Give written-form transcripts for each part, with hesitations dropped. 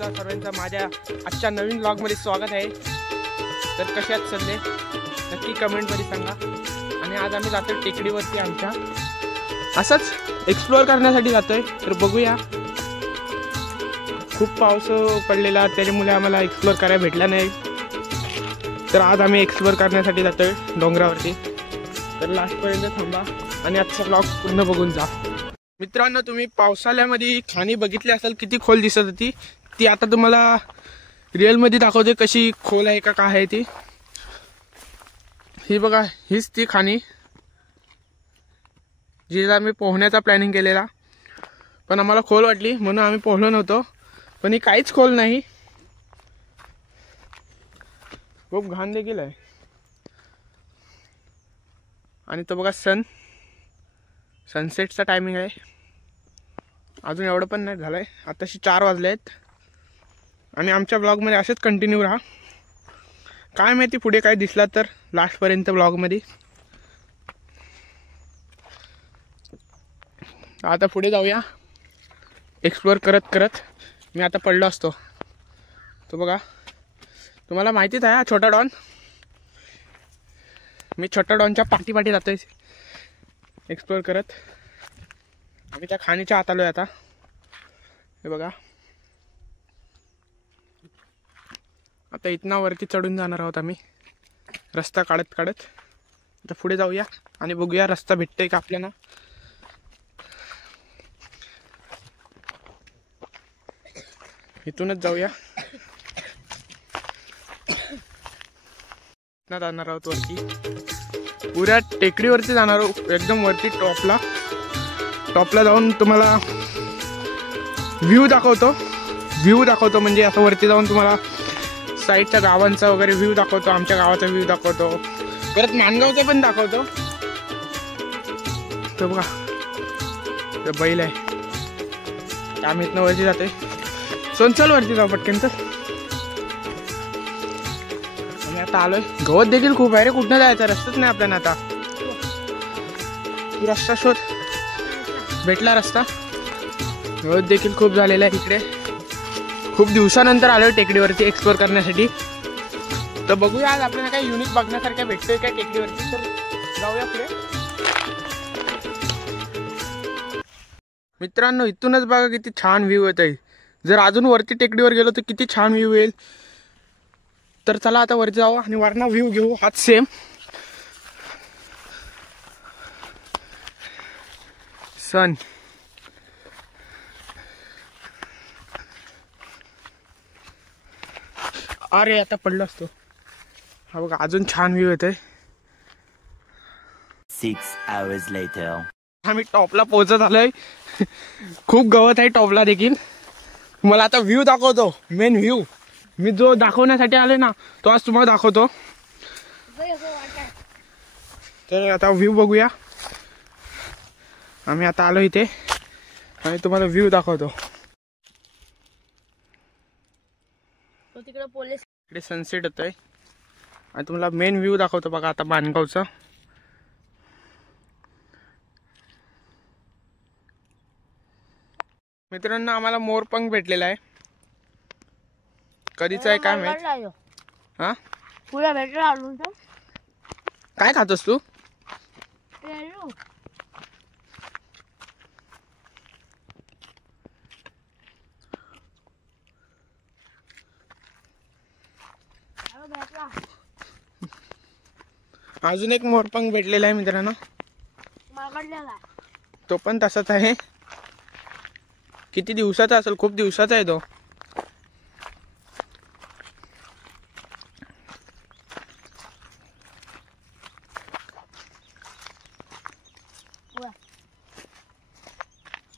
तुमचा सर्वांचा माझ्या आजच्या नवीन व्लॉगमध्ये स्वागत आहे। तर कसे आहात सगळे नक्की कमेंटमध्ये सांगा। आणि आज आम्ही जातोय टेकडीवरती, आमच्या असंच एक्सप्लोअर करण्यासाठी जातोय। तर बघूया, खूप पाऊस पडलेला त्याच्यामुळे आम्हाला एक्सप्लोअर करायला भेटला नाही। तर आज आम्ही एक्सप्लोअर करण्यासाठी जातोय डोंगरावरती। तर लास्टपर्यंत थांबा आणि आजचा व्लॉग पूर्ण बघून जा। मित्रांनो, तुम्ही पावसाळ्यामध्ये खाणी बघितली असेल किती खोल दिसत होती, ती आता तुम्हाला रिअलमध्ये दाखवते कशी खोल आहे का काय आहे ती। ही बघा, हीच ती खाणी जिला आम्ही पोहण्याचा प्लॅनिंग केलेला, पण आम्हाला खोल वाटली म्हणून आम्ही पोहलो नव्हतो। पण ही काहीच खोल नाही, खूप घाण देखील आहे। आणि तो बघा सनसेटचा टायमिंग आहे, अजून एवढं पण नाही झालंय, आताशी 4 वाजले आहेत। आणि आमच्या ब्लॉगमध्ये असेच कंटिन्यू राहा। काय माहिती पुढे काय दिसला तर लास्टपर्यंत ब्लॉगमध्ये। आता पुढे जाऊया एक्सप्लोअर करत करत। मी आता पडलो असतो, तो बघा तुम्हाला माहितीच आहे छोटा डॉन। मी छोटा डॉनच्या पाठी जातोय एक्सप्लोअर करत। आम्ही त्या खाणीच्या आत आलोय आता, हे बघा। आता इथनं वरती चढून जाणार आहोत आम्ही, रस्ता काढत काढत। आता पुढे जाऊया आणि बघूया रस्ता भेटतोय का आपल्याला। इथूनच जाऊया, इथनं जाणार आहोत वरती, पुऱ्या टेकडीवरती जाणार आहोत, एकदम वरती टॉपला जाऊन तुम्हाला व्ह्यू दाखवतो। म्हणजे असं वरती जाऊन तुम्हाला साईडच्या गावांचा वगैरे व्ह्यू दाखवतो, आमच्या गावाचा व्ह्यू दाखवतो, परत मानगावचा पण दाखवतो। तो बघा, तो बैल आहे। आम्ही इथनं वरती जातोय, सोनचल वरती जाऊ पटकन। तर आम्ही आता आलोय, गवत देखील खूप आहे रे, कुठनं जायचं, रस्ताच नाही आपल्याला आता। रस्ता शोध, भेटला रस्ता। गवत देखील खूप झालेला आहे इकडे, खूप दिवसानंतर आलोय टेकडीवरती एक्सप्लोअर करण्यासाठी। तर बघूया आज आपल्याला काही युनिक बघण्यासारखं भेटतोय काय टेकडीवरती। तर जाऊया पुढे। मित्रांनो, इथूनच बघा किती छान व्ह्यू येत आहे। जर अजून वरती टेकडीवर गेलो तर किती छान व्ह्यू येईल। तर चला आता वरती जाऊ आणि वरना व्ह्यू घेऊ हाच सेम। सन अरे आता पडलो असतो। हा बघा, अजून छान व्ह्यू येतोय। 6 hours later. आम्ही टॉपला पोहोचत आलोय, खूप गवत आहे टॉपला देखील। मला आता व्ह्यू दाखवतो, मेन व्ह्यू मी जो दाखवण्यासाठी आलोय ना, तो आज तुम्हाला दाखवतो। तर आता व्ह्यू बघूया। आम्ही आता आलो इथे आणि तुम्हाला व्ह्यू दाखवतो। इकडे सनसेट होतोय आणि तुम्हाला मेन व्ह्यू दाखवतो बघा आता मानगावचा। मित्रांनो, आम्हाला मोरपंख भेटलेला आहे, कधीच आहे काय माहित। हा पुरा भेटला अजून तर काय खातोस तू? अजून एक मोरपंख भेटलेला आहे मित्रांनो, तो पण तसाच आहे। किती दिवसाचा असेल, खूप दिवसाचा आहे तो।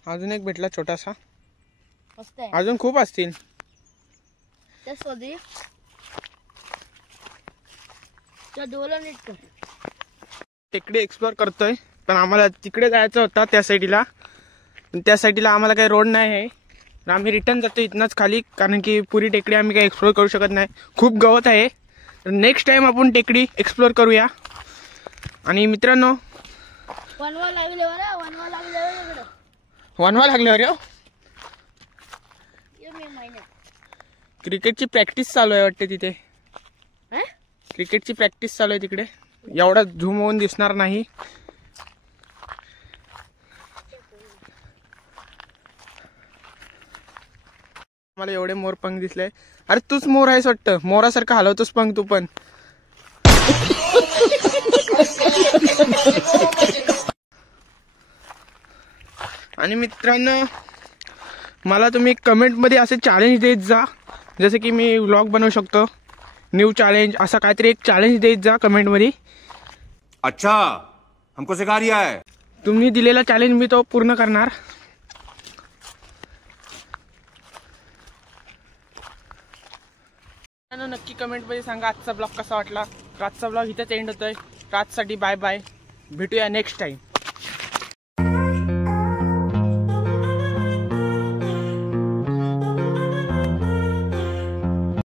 अजून एक भेटला छोटासा, अजून खूप असतील। टेकडी एक्सप्लोअर करतोय, पण आम्हाला तिकडे जायचं होता त्या साईडला, त्या साईडला आम्हाला काही रोड नाही आहे। आम्ही रिटर्न जातो इथनच खाली, कारण की पुरी टेकडी आम्ही काही एक्सप्लोअर करू शकत नाही, खूप गवत आहे। तर नेक्स्ट टाइम आपण टेकडी एक्सप्लोअर करूया। आणि मित्रांनो, वनवा लागल्यावर क्रिकेटची प्रॅक्टिस चालू आहे वाटते तिथे. हं? क्रिकेटची प्रॅक्टिस चालू आहे तिकडे. एवढा झूम होऊन दिसणार नाही. मला एवढे मोर पंख दिसले. अरे तूच मोर आहेस वाटतं. मोरासारखं हलवतोस पंख तू पण. आणि मित्रांनो, मला तुम्ही कमेंटमध्ये असे चॅलेंज देत जा, जसे की मी व्लॉग बनवू शकतो. न्यू चॅलेंज असा काहीतरी एक चॅलेंज देत जा कमेंटमध्ये. अच्छा, हमको सिखा रिया है. तुम्ही दिलेला चॅलेंज मी तो पूर्ण करणार. नक्की कमेंटमध्ये सांगा आजचा ब्लॉग कसा वाटला. आजचा ब्लॉग इथेच एंड होतोय. आजसाठी बाय बाय. भेटूया नेक्स्ट टाइम.